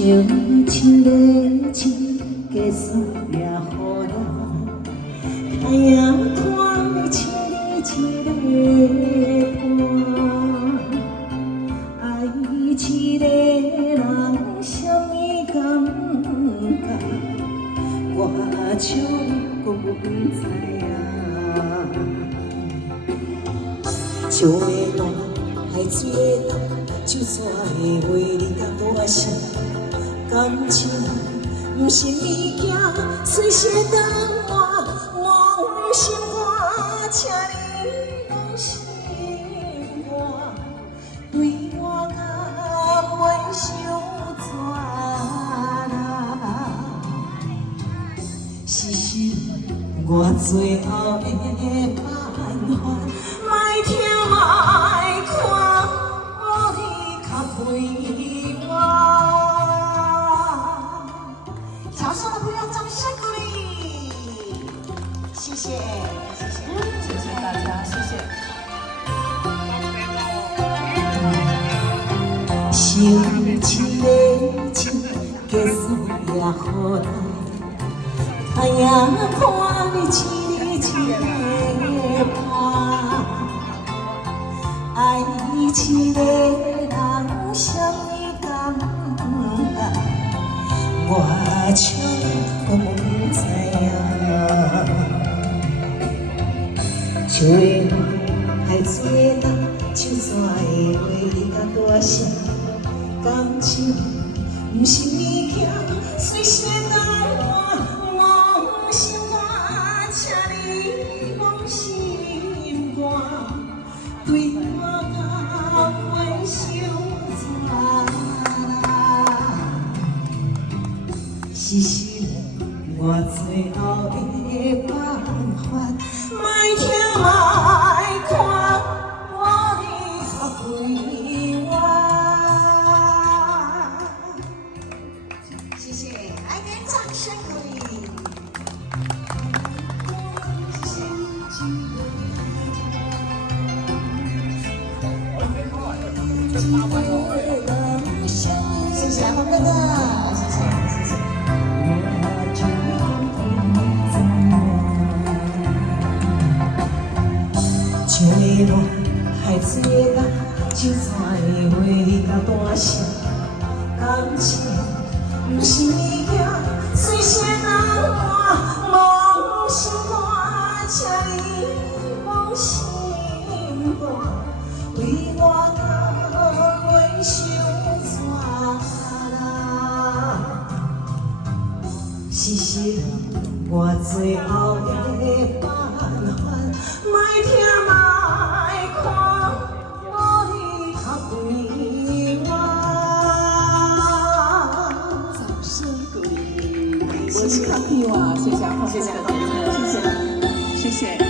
情一个一个输也予人，哎呀，拖一个一个伴，爱一个人什么感觉，我唱搁不知影。笑的大，海水的大，就算会为你甲大声。感情不是物件，随时等我梦心肝，请你放心肝，对我甘愿伤全啦。是心我最后的办法，莫听莫看，我你较陪我。掌声的朋友，掌声鼓励，谢谢，谢谢，谢谢大家，谢谢。心一个一个输也予人，哎呀，看你一个一个伴，爱一个人什么感觉？我唱搁不知影，笑的海水大，就算会为你甲大声，感情不是物件，随时等我梦心肝，请你放心肝，对我甘愿伤全啦。是心我最后的办法，莫听莫看，我你较陪我。谢谢，来点掌声鼓励。谢谢。谢谢黄哥哥，谢谢，谢谢。笑的大，海水的大，就算会为你甲大声，感情不是物件，随时等我梦心肝，请你放心肝，为我甘愿伤全啦。是心我最后的办法，莫听莫看，我你较陪我。掌声鼓励，我是较陪我，谢谢，谢谢，谢谢，谢谢。